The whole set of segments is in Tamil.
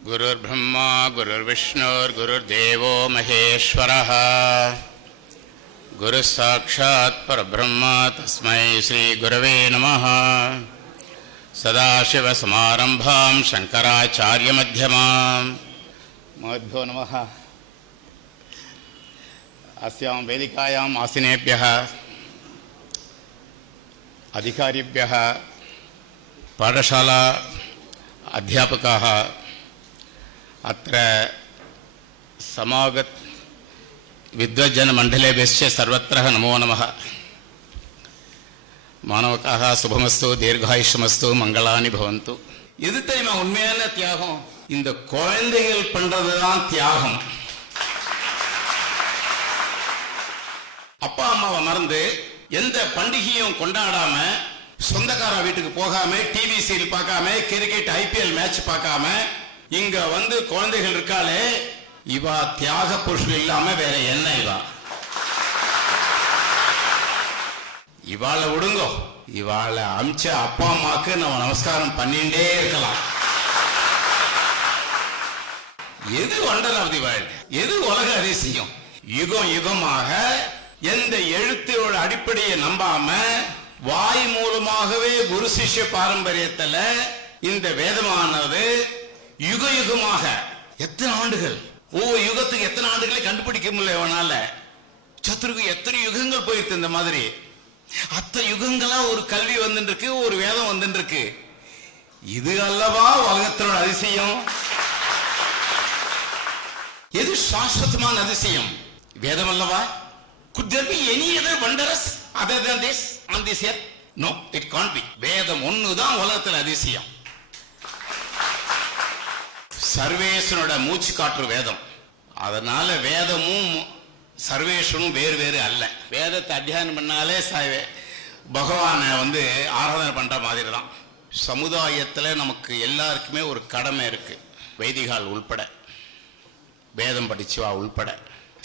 गुरुर्ब्रह्मा गुरुर्विष्णुर्गुरुर्देवो महेश्वरः गुरुः साक्षात् परब्रह्म तस्मै श्री गुरवे नमः। सदाशिवसमारम्भां शङ्कराचार्यमध्यमाम् महद्भ्यो नमः। अस्यां वेदिकायाम् आसीनेभ्यः अधिकारिभ्यः पाठशाला अध्यापकाः अत्र समागत विद्वज्जनमण्डलेभ्यश्च सर्वत्र नमो नमः। मानवकाः शुभमस्तु दीर्घायुष्यमस्तु मंगलानि भवन्तु। எது தெரியுமா உண்மையான தியாகம்? இந்த குழந்தைகள் பண்றதுதான் தியாகம். அப்பா அம்மாவை மறந்து எந்த பண்டிகையும் கொண்டாடாம, சொந்தக்கார வீட்டுக்கு போகாம, டிவி சீரியல் பார்க்காம, கிரிக்கெட் ஐபிஎல் மேட்ச் பார்க்காம இங்க வந்து குழந்தைகள் இருக்காளே, இவா தியாக புருஷன் இல்லாம வேற என்ன? இவாளை விடுங்கோ. இவாளை அமிச்ச அப்பா அம்மாக்கு நம்ம நமஸ்காரம் பண்ணிட்டே இருக்கலாம். எது வண்டர் ஆஃப் தி வேர்ல்ட்? எது உலக அதிசயம்? யுகம் யுகமாக எந்த எழுத்தோட அடிப்படையை நம்பாம வாய் மூலமாகவே குரு சிஷ்ய பாரம்பரியத்துல இந்த வேதமானது யுக யுகமாக எத்தனை ஆண்டுகள், ஒவ்வொரு யுகத்துக்கு எத்தனை ஆண்டுகளை கண்டுபிடிக்க முடியல. சத்துருக்கு எத்தனை யுகங்கள் போயிருக்கு. இந்த மாதிரி அத்தனை யுகங்களா ஒரு கல்வி வந்துட்டு இருக்கு, ஒரு வேதம் வந்துட்டு இருக்கு. இது அல்லவா உலகத்தினோட அதிசயம்? எது சாஸ்வதமான அதிசயம்? வேதம் அல்லவா? Could there be any other wondrous other than this on this earth? No, it can't be. வேதம் ஒண்ணுதான் உலகத்தில் அதிசயம். சர்வேஸ்வரோட மூச்சு காற்று வேதம். அதனால வேதமும் சர்வேஸ்வரனும் வேறு வேறு அல்ல. வேதத்தை அத்தியானம் பண்ணாலே பகவானை வந்து ஆராதனை பண்ற மாதிரி தான். சமுதாயத்தில் நமக்கு எல்லாருக்குமே ஒரு கடமை இருக்கு, வைதிகால் உள்பட, வேதம் படிச்சுவா உள்பட.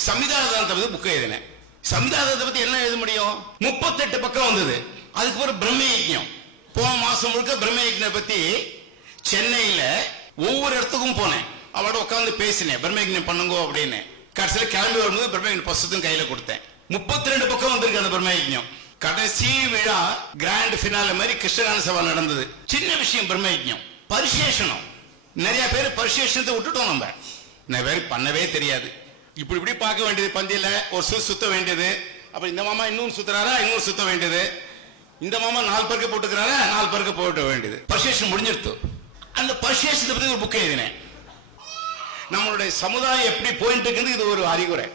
சம்விதானத்தை பத்தி புக்கு எழுதினேன். சம்விதானத்தை பத்தி என்ன எழுத முடியும்? 38 பக்கம் வந்தது. அதுக்கு ஒரு பிரம்ம யஜ்ஞம். போன மாசம் முழுக்க பிரம்ம யஜ்ஞம் பத்தி சென்னையில ஒவ்வொரு இடத்துக்கும் போனேன். அவளோட உட்காந்து பேசினேன், பிரம்மயஜ்ஞம் பண்ணுங்க அப்படின்னு. கடைசியில் கிளம்பி வரும்போது பிரம்மயஜ்ஞ புஸ்தகம் கையில கொடுத்தேன். 32 பக்கம் வந்திருக்கு அந்த பிரம்மயஜ்ஞம். கடைசி விழா கிராண்ட் ஃபினாலே மாதிரி கிருஷ்ணகான சபா நடந்தது. சின்ன விஷயம் பிரம்மயஜ்ஞம். பரிசேஷனம். நிறைய பேர் பரிசேஷனத்தை விட்டுட்டோம். நம்ம நிறைய பேர் பண்ணவே தெரியாது. இப்படி இப்படி பார்க்க வேண்டியது, பந்தியில ஒரு சுத்த வேண்டியது. அப்ப இந்த மாமா இன்னொன்று சுத்துறாரா, இன்னொரு சுத்த வேண்டியது. இந்த மாமா 4 பேருக்கு போட்டுக்கிறாரா, 4 பேருக்கு போட்டு வேண்டியது. பரிசேஷன் முடிஞ்சிருத்து. அந்த பரிசேஷத்தை பத்தி ஒரு புக் எழுதினேன். நம்மளுடைய சமுதாயம் எப்படி போயிட்டு இருக்குது, இது ஒரு அறிகுறை.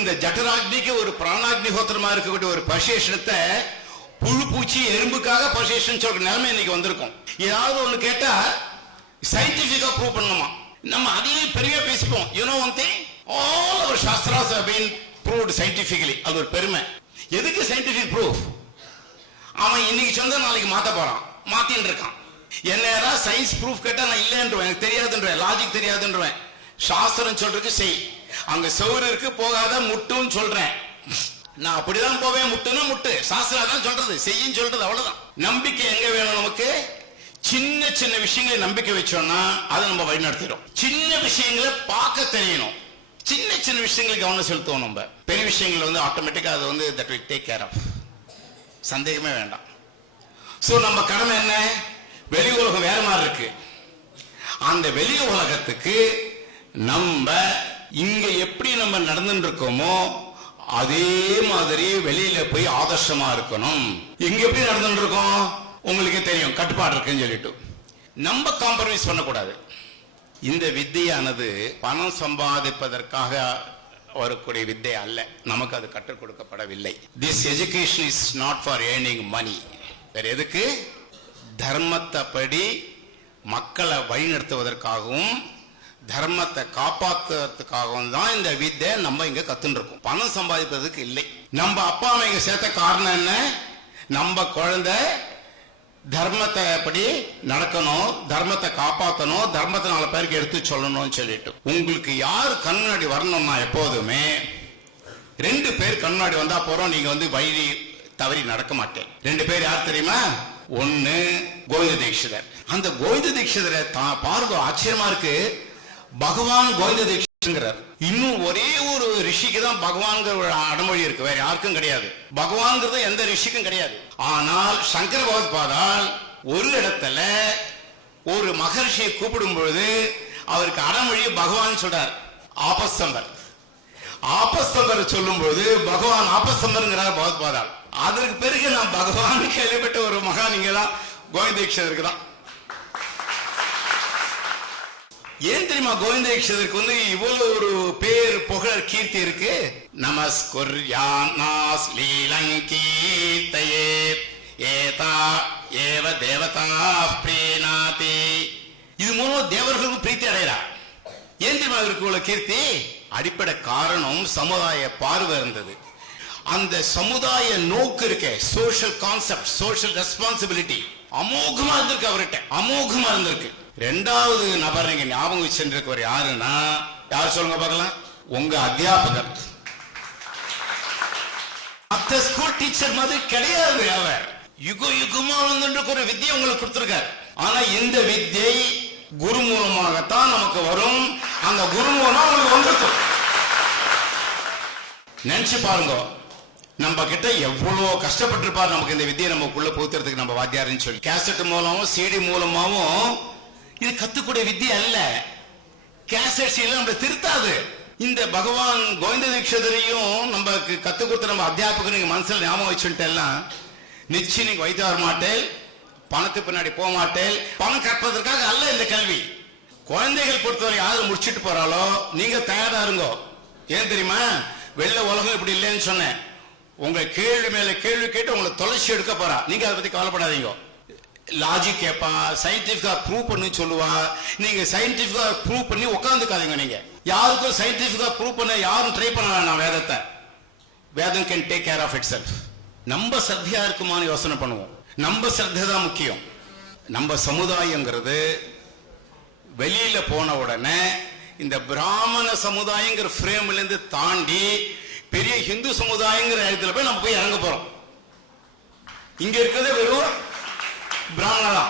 இந்த ஜட்டராக்னிக்கு ஒரு பிராணாக்னிஹோத்திரமா இருக்கக்கூடிய ஒரு பரிசேஷனத்தை புழு பூச்சி எறும்புக்காக பரிசேஷன் சொல்ற நிலைமை இன்னைக்கு வந்திருக்கும். ஏதாவது ஒண்ணு கேட்டா சயின்டிபிக்கா ப்ரூவ் பண்ணணுமா? நம்ம அதையே பெரிய பேசிப்போம். You know one thing, all our shastras have been proved scientifically. அது ஒரு பெருமை. எதுக்கு சயின்டிபிக் ப்ரூஃப்? அவன் இன்னைக்கு சொன்னா நாளைக்கு மாத்த போறான், மாத்தின்னு இருக்கான். என்ன யாராவது சயின்ஸ் ப்ரூஃப் கேட்டா நான் இல்லைன்றேன், எனக்கு தெரியாதுன்றேன், லாஜிக் தெரியாதுன்றேன். சாஸ்திரம் சொல்றதுக்கு செய். அங்க சவுறு இருக்கு போகாத முட்டுன்னு சொல்றேன். நான் அப்படிதான் போவேன், முட்டுன்னா முட்டு. சாஸ்திரம் தான் சொல்றது, செய்யின்னு சொல்றது, அவ்வளவுதான். நம்பிக்கை எங்க வேணும் நமக்கு? சின்ன சின்ன விஷயங்களை நம்பிக்கை வச்சோம்னா அதை நம்ம வழி நடத்திடும். சின்ன விஷயங்களை பார்க்க தெரியணும். சின்ன சின்ன விஷயங்களுக்கு கவனம் செலுத்துவோம். நம்ம பெரிய விஷயங்கள் வந்து ஆட்டோமேட்டிக்கா அது வந்து that will take care of. சந்தேகமே வேண்டாம். சோ நம்ம கடமை என்ன? வெளி உலகம் வேற மாதிரி இருக்கு. அந்த வெளி உலகத்துக்கு நம்ம இங்க எப்படி நம்ம நடந்துட்டு இருக்கோமோ அதே மாதிரி வெளியில போய் ஆதர்சமா இருக்கணும். இங்க எப்படி நடந்துட்டு இருக்கோம் உங்களுக்கு தெரியும், கட்டுப்பாடு இருக்குன்னு சொல்லிட்டு நம்ம காம்ப்ரமைஸ் பண்ணக்கூடாது. இந்த வித்தையானது பணம் சம்பாதிப்பதற்காக வரக்கூடிய வித்தை அல்ல. நமக்கு அது கற்றுக் கொடுக்கப்படவில்லை. This education is not for earning money. வேற எதுக்கு? தர்மத்தை படி மக்களை வழிநடத்துவதற்காகவும் தர்மத்தை காப்பாற்றுவதற்காகவும் தான் இந்த வித்தை நம்ம இங்க கத்துன்னு இருக்கோம். பணம் சம்பாதிப்பதற்கு இல்லை. நம்ம அப்பா அம்மா இங்க சேர்த்த காரணம் என்ன? நம்ம குழந்தை தர்மத்தை படி நடக்கணும், தர்மத்தை காப்பாற்றணும், தர்மத்தை 4 பேருக்கு எடுத்து சொல்லணும்னு சொல்லிட்டு. உங்களுக்கு யார் கண்ணாடி வரணும்னா எப்போதுமே 2 பேர் கண்ணாடி வந்தா போறோம். நீங்க வந்து வழி தவறி நடக்க மாட்டேன். 2 பேர் யார் தெரியுமா? ஒன்னு கோவிந்த தீட்சிதர். அந்த கோவிந்த தீட்சிதரை பார்க்க ஆச்சரியமா இருக்கு. பகவான் கோவிந்த தீட்சிதங்கிறார். இன்னும் ஒரே ஒரு ரிஷிக்கு தான் பகவான்கிற ஒரு அடமொழி இருக்கு, வேற யாருக்கும் கிடையாது. பகவான்கிறது எந்த ரிஷிக்கும் கிடையாது. ஆனால் சங்கர பகவத்பாதால் ஒரு இடத்துல ஒரு மகர்ஷியை கூப்பிடும் பொழுது அவருக்கு அடமொழி பகவான் சொல்றார், ஆபஸ்தம்பர். ஆபஸ்தம்பர் சொல்லும் போது பகவான் ஆபஸ்தம்பர்ங்கிறார் பகவத்பாதால். அதற்கு பிறகு நான் பகவான் கேள்விப்பட்ட ஒரு மகான் இங்க தான் கோவிந்த தீட்சிதருக்கு தான். ஏன் தெரியுமா கோவிந்த தீட்சிதருக்கு வந்து இவ்வளவு ஒரு பேர் புகழ் கீர்த்தி இருக்கு? நமஸ்குர்யானாஸ் லீலங்கீர்த்தயே ஏதா ஏவ தேவதா ப்ரீணாதி. இது மூலம் தேவர்களும் பிரீத்தி அடைகிறார். ஏன் தெரியுமா இவருக்கு இவ்வளவு கீர்த்தி? அடிப்படை காரணம் சமுதாய பார்வை இருந்தது. அந்த சமுதாய நோக்கு இருக்க, சோஷியல் கான்செப்ட், சோஷியல் ரெஸ்பான்சிபிலிட்டி அமோகமா இருந்திருக்கு அவர்கிட்ட, அமோகமா இருந்திருக்கு. இரண்டாவது நபர் நீங்க ஞாபகம் வச்சிருக்கவர் யாருன்னா, யார் சொல்லுங்க பார்க்கலாம்? உங்க அத்தியாபகர். மற்ற ஸ்கூல் டீச்சர் மாதிரி கிடையாது. அவர் யுக யுகமா வந்து ஒரு வித்தியை உங்களுக்கு கொடுத்திருக்காரு. ஆனா இந்த வித்தியை குரு மூலமாகத்தான் நமக்கு வரும். அந்த குரு மூலமா உங்களுக்கு வந்திருக்கும். நினைச்சு பாருங்க, நம்ம கிட்ட எவ்வளவு கஷ்டப்பட்டிருப்பார் நமக்கு இந்த வித்தியை நமக்குள்ள புகுத்துறதுக்கு நம்ம வாத்தியாருன்னு சொல்லி. கேசட் மூலமும் சிடி மூலமாவும் இது கத்துக்கூடிய வித்தியை அல்ல. கேசட் நம்ம திருத்தாது. இந்த பகவான் கோவிந்த தீட்சிதரையும் நமக்கு கத்து கொடுத்த நம்ம அத்தியாபகர் நீங்க மனசுல ஞாபகம் வச்சுட்டெல்லாம் நிச்சயம் நீங்க வைத்து வர மாட்டேன், பணத்துக்கு பின்னாடி போக மாட்டேன். பணம் கற்பதற்காக அல்ல இந்த கல்வி. குழந்தைகள் பொறுத்தவரை யாரு முடிச்சுட்டு போறாளோ நீங்க தயாரா இருங்கோ. ஏன் தெரியுமா? வெள்ள உலகம் இப்படி இல்லைன்னு சொன்னேன். உங்க கேள்வி மேல கேள்வி கேட்டு உங்களை தொலைச்சி எடுக்க போறா. நீங்க அதை பத்தி கவலைப்படாதீங்க. லாஜிக் கேட்பா, சயின்டிபிக்கா ப்ரூவ் பண்ணி சொல்லுவா. நீங்க சயின்டிபிக்கா ப்ரூவ் பண்ணி உட்காந்துக்காதீங்க. நீங்க யாருக்கும் சயின்டிபிக்கா ப்ரூவ் பண்ண யாரும் ட்ரை பண்ண வேணாம். வேதத்தை, வேதம் can take care of itself. நம்ம சத்தியா இருக்குமான்னு யோசனை பண்ணுவோம். நம்ம சத்த தான் முக்கியம். நம்ம சமுதாயங்கிறது வெளியில போன உடனே இந்த பிராமண சமுதாயங்கிற ஃப்ரேம்ல இருந்து தாண்டி பெரிய ஹிந்து சமுதாயங்கிற இடத்துல போய் நம்ம போய் இறங்க போறோம். இங்க இருக்கிறதே வெறும் பிராமணா.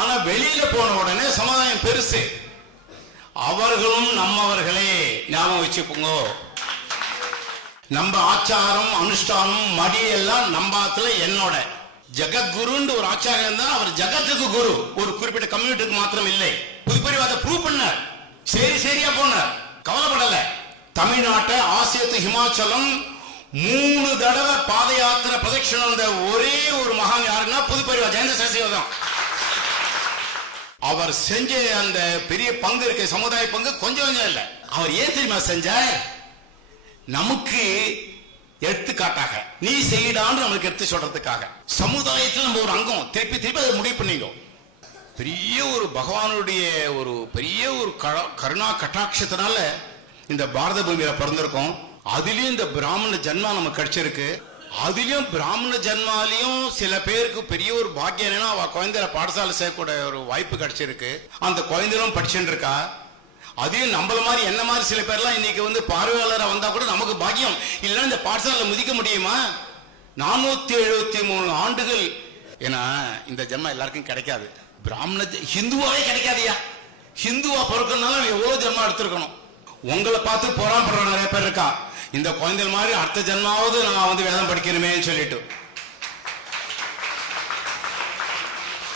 ஆனா வெளியில போன உடனே சமுதாயம் பெருசு. அவர்களும் நம்மவர்களே, ஞாபகம் வச்சுக்கோங்க. நம்ம ஆச்சாரம் அனுஷ்டானம் மடி எல்லாம் நம்பாத்துல என்னோட ஜெகத்குருன்னு ஒரு ஆச்சாரியம் தான். அவர் ஜகத்துக்கு குரு, ஒரு குறிப்பிட்ட கம்யூனிட்டிக்கு மாத்திரம் இல்லை. புதுப்பறிவாத ப்ரூவ் பண்ணார். சரியா போனார், கவலைப்படல. தமிழ்நாட்டை ஆசியத்து ஹிமாச்சலம் 3 தடவை பாத யாத்திரை பிரதட்சணம் வந்த ஒரே ஒரு மகான் யாருன்னா புதுப்பறிவா ஜெயந்த சரசிவா தான். அவர் செஞ்ச அந்த பெரிய பங்கு இருக்க, சமுதாய பங்கு கொஞ்சம் இல்ல. அவர் ஏன் தெரியுமா செஞ்சார்? நமக்கு எடுத்துக்காட்டாக, நீ செய்யடான்னு நமக்கு எடுத்து சொல்றதுக்காக. சமுதாயத்தில் நம்ம ஒரு அங்கம், திருப்பி அதை முடிவு பண்ணிக்கோ. பெரிய ஒரு பகவானுடைய ஒரு பெரிய ஒரு கருணா கட்டாட்சத்தினால இந்த பாரத பூமியில பிறந்திருக்கோம். அதுலயும் இந்த பிராமண ஜன்மா நமக்கு கிடைச்சிருக்கு. அதுலயும் பிராமண ஜன்மாலையும் சில பேருக்கு பெரிய ஒரு பாக்கியம் என்னன்னா, அவ குழந்தைல பாடசாலை சேர்க்கக்கூடிய ஒரு வாய்ப்பு கிடைச்சிருக்கு. அந்த குழந்தைகளும் படிச்சுட்டு இருக்கா. அதையும் நம்மள மாதிரி என்ன மாதிரி சில பேர்லாம் இன்னைக்கு வந்து பார்வையாளராக வந்தா கூட நமக்கு பாக்கியம் இல்லைன்னா இந்த பாடசாலை முதிக்க முடியுமா? 473 ஆண்டுகள். ஏன்னா இந்த ஜென்மம் எல்லாருக்கும் கிடைக்காது. பிராமண ஹிந்துவாவே கிடைக்காதியா. ஹிந்துவா பிறக்கணும்னால எவ்வளவு ஜென்மா எடுத்திருக்கணும். உங்களை பார்த்து போராடுற நிறைய பேர் இருக்கா. இந்த குழந்தைகள் மாதிரி அடுத்த ஜென்மாவது நான் வந்து வேதம் படிக்கணுமேன்னு சொல்லிட்டு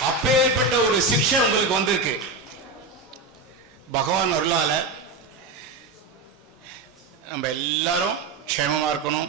அப்பேற்பட்ட ஒரு சிக்ஷை உங்களுக்கு வந்திருக்கு. பகவான் அருளால நம்ம எல்லாரும் க்ஷேமமா இருக்கணும்.